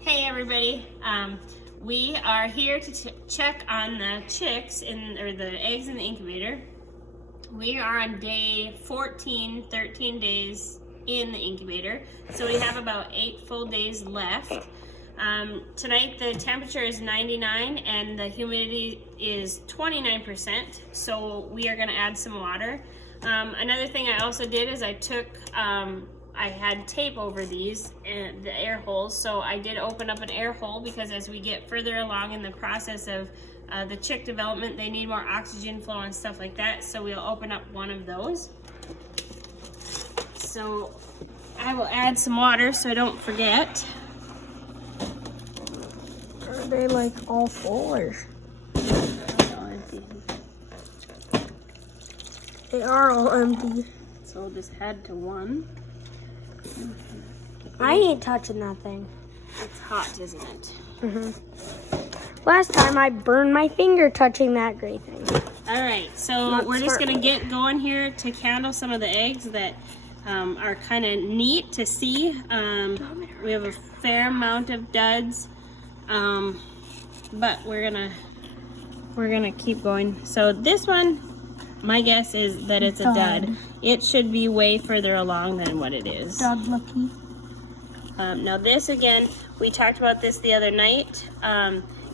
Hey everybody, we are here to check on the chicks or the eggs in the incubator. We are on day 14, 13 days in the incubator, so we have about 8 full days left. Tonight the temperature is 99 and the humidity is 29%, so we are going to add some water. Another thing I also did is I took I had tape over these and the air holes, so I did open up an air hole because as we get further along in the process of the chick development, they need more oxygen flow and stuff like that, so we'll open up one of those. So I will add some water so I don't forget. Are they like all full or? They are all empty. So we'll just add to one. I ain't touching that thing. It's hot, isn't it? Last time I burned my finger touching that gray thing. All right, so we're just gonna get going here to candle some of the eggs that are kind of neat to see. We have a fair amount of duds, but we're gonna keep going. So this one, my guess is that it's a dud. It should be way further along than what it is. Dud lucky. Now this again, we talked about this the other night.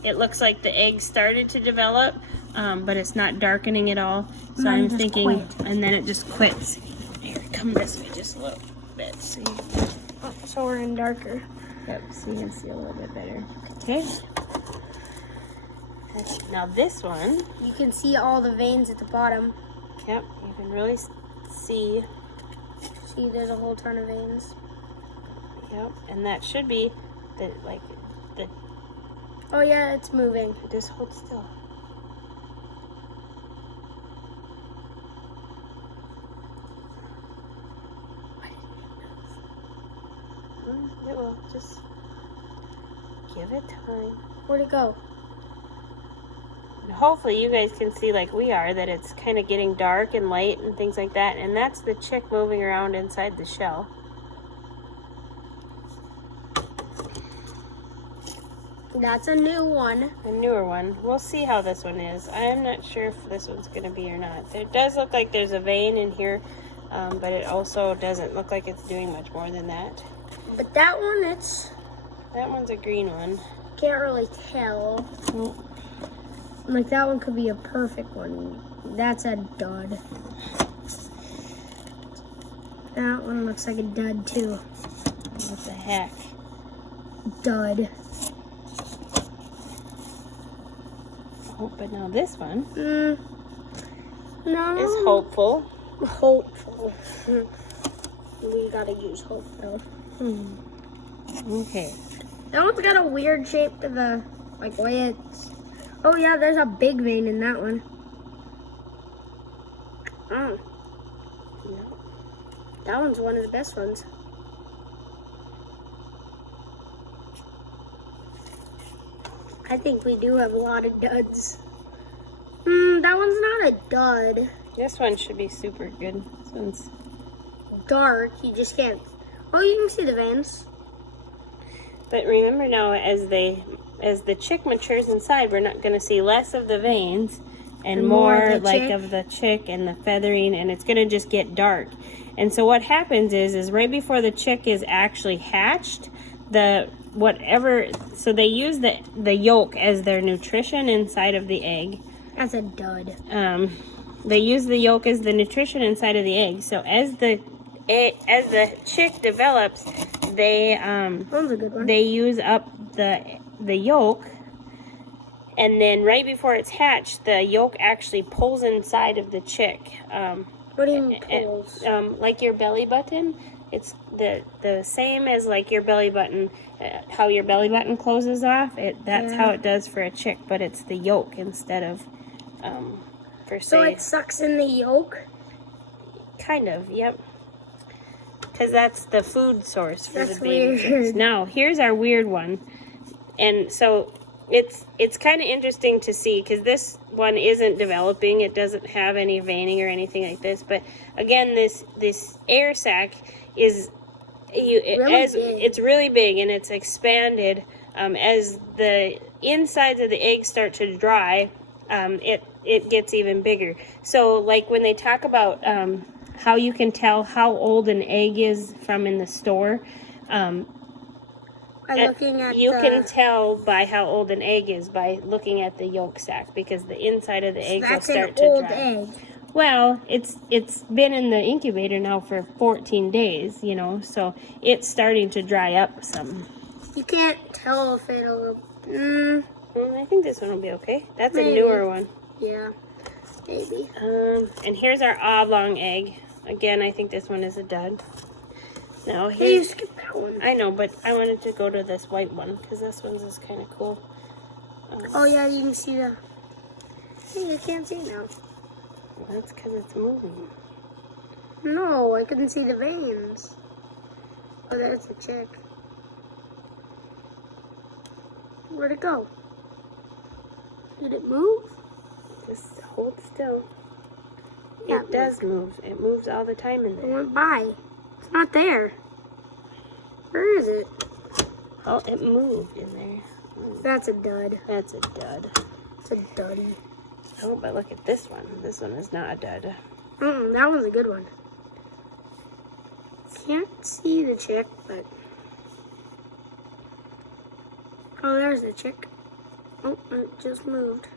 It looks like the egg started to develop, but it's not darkening at all. So I'm thinking, and then it just quits. Here, come this way just a little bit. So we're in darker. Yep, so you can see a little bit better. Okay. Now this one. You can see all the veins at the bottom. Yep, you can really see. See, there's a whole ton of veins. Yep, and that should be the. Oh yeah, it's moving. Just hold still. It will. Just give it time. Where'd it go? Hopefully you guys can see like we are that it's kind of getting dark and light and things like that, and that's the chick moving around inside the shell. That's a new one. A newer one. We'll see how this one is. I'm not sure if this one's going to be or not. It does look like there's a vein in here, but it also doesn't look like it's doing much more than that. But that one, That one's a green one. Can't really tell. Like that one could be a perfect one. That's a dud. That one looks like a dud too. What the heck? Dud. Oh, but now this one No. is hopeful. Hopeful. We gotta use hope though. Okay. That one's got a weird shape to the way it's. Oh yeah, there's a big vein in that one. Oh. Yeah. That one's one of the best ones. I think we do have a lot of duds. That one's not a dud. This one should be super good. This one's dark. You just can't. Oh, you can see the veins. But remember now, as the chick matures inside, we're not going to see less of the veins and more of the chick and the feathering, and it's going to just get dark. And so what happens is right before the chick is actually hatched, so they use the yolk as their nutrition inside of the egg. That's a dud. They use the yolk as the nutrition inside of the egg. So as the chick develops, That's a good one. they use up the yolk, and then right before it's hatched, the yolk actually pulls inside of the chick. What do you mean pulls? Like your belly button. It's the same as like your belly button, how your belly button closes off. That's how it does for a chick, but it's the yolk instead of So it sucks in the yolk? Kind of, yep. Because that's the food source for the baby weird. chicks. Now, here's our weird one. And so it's kind of interesting to see because this one isn't developing. It doesn't have any veining or anything like this. But again, this air sac It's really big and it's expanded as the insides of the eggs start to dry. It gets even bigger. So like when they talk about how you can tell how old an egg is from in the store, you can tell by how old an egg is by looking at the yolk sac, because the inside of the eggs will start to dry. That's an old egg. Well, it's been in the incubator now for 14 days, you know, so it's starting to dry up some. You can't tell if it'll... I think this one will be okay. That's maybe. A newer one. Yeah, maybe. And here's our oblong egg. Again, I think this one is a dud. Now, Hey, you skipped that one. I know, but I wanted to go to this white one because this one's is kind of cool. Oh, yeah, you can see the... Hey, I can't see now. Well, that's because it's moving. No, I couldn't see the veins. Oh, there's a chick. Where'd it go? Did it move? Just hold still. Yeah, it does move. It moves all the time in It there. went by. It's not there. Where is it? Oh, it moved in there. That's a dud. That's a dud. It's a duddy. Oh, but look at this one. This one is not a dud. That one's a good one. Can't see the chick, but... Oh, there's the chick. Oh, it just moved.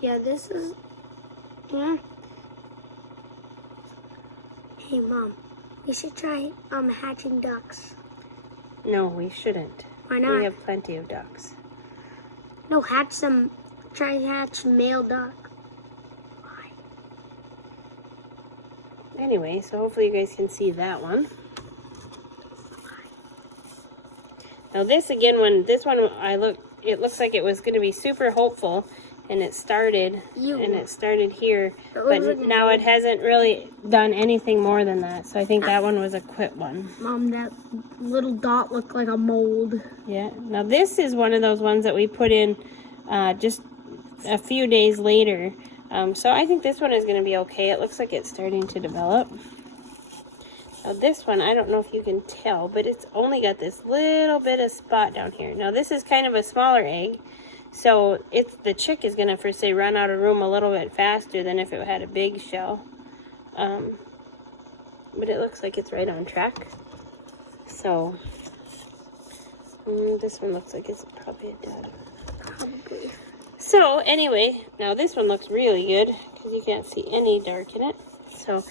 Yeah, this is... Yeah. Hey, Mom. We should try hatching ducks. No, we shouldn't. Why not? We have plenty of ducks. No, try hatch male duck. Why? Anyway, so hopefully you guys can see that one. Now this again, it looks like it was going to be super hopeful, and it started here, but now it hasn't really done anything more than that. So I think that one was a quit one. Mom, that little dot looked like a mold. Yeah. Now this is one of those ones that we put in just a few days later. So I think this one is going to be okay. It looks like it's starting to develop. Now this one, I don't know if you can tell, but it's only got this little bit of spot down here. Now this is kind of a smaller egg, so the chick is going to, per se, run out of room a little bit faster than if it had a big shell. But it looks like it's right on track. So this one looks like it's probably a dud. Probably. So anyway, now this one looks really good because you can't see any dark in it. So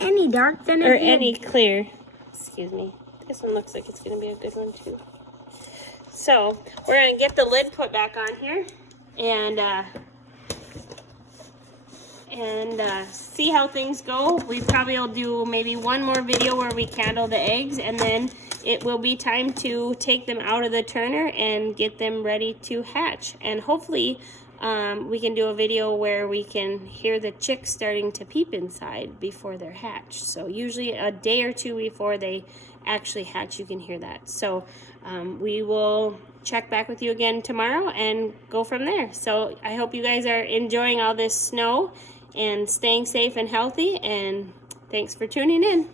any dark then or any clear. Excuse me. This one looks like it's going to be a good one too. So we're going to get the lid put back on here and see how things go. We probably will do maybe one more video where we candle the eggs, and then it will be time to take them out of the turner and get them ready to hatch. And hopefully we can do a video where we can hear the chicks starting to peep inside before they're hatched. So usually a day or two before they actually hatch, you can hear that. So we will check back with you again tomorrow and go from there. So I hope you guys are enjoying all this snow and staying safe and healthy, and thanks for tuning in.